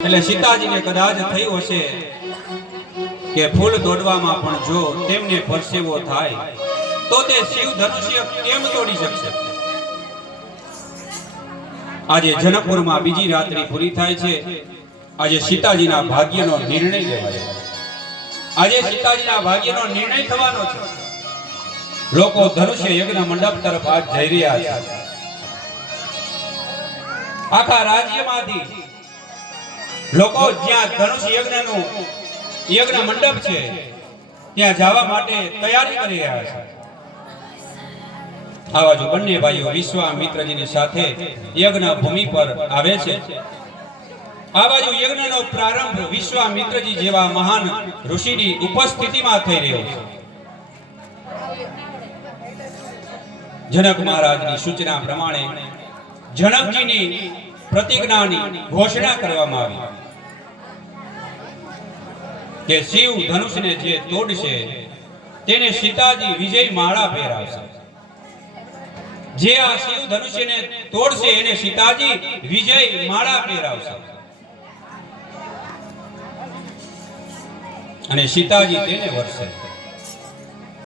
એટલે સીતાજીને કદાચ થયું હશે કે ફૂલ તોડવામાં પણ જો તેમને પરસેવો થાય તો તે શિવ ધનુષ્ય કેમ તોડી શકશે। આજે જનકપુરમાં બીજી રાત્રિ પૂરી થાય છે। આજે સીતાજીના ભાગ્યનો નિર્ણય લેવાયો છે। આજે સીતાજીના ભાગ્યનો નિર્ણય થવાનો છે। લોકો ધનુષ્ય યજ્ઞ મંડપ તરફ આજ જઈ રહ્યા છે। આખા રાજ્યમાંથી લોકો જ્યાં ધનુષ્ય યજ્ઞનું યજ્ઞ મંડપ છે ત્યાં જવા માટે તૈયારી કરી રહ્યા છે। આવા જો બંને ભાઈઓ વિશ્વામિત્રજીની સાથે યજ્ઞ ભૂમિ પર આવે છે। આ બાજુ યજ્ઞનો પ્રારંભ વિશ્વામિત્રજી જેવા મહાન ઋષિની ઉપસ્થિતિમાં થઈ રહ્યો છે। જનક મહારાજની સૂચના પ્રમાણે જનકજીની પ્રતિજ્ઞાની ઘોષણા કરવામાં આવી કે શિવ ધનુષને જે તોડશે તેને સીતાજી વિજય માળા પહેરાવશે। જે આ શિવ ધનુષ્યને તોડશે એને સીતાજી વિજય માળા પહેરાવશે અને સીતાજી તેને વરસે।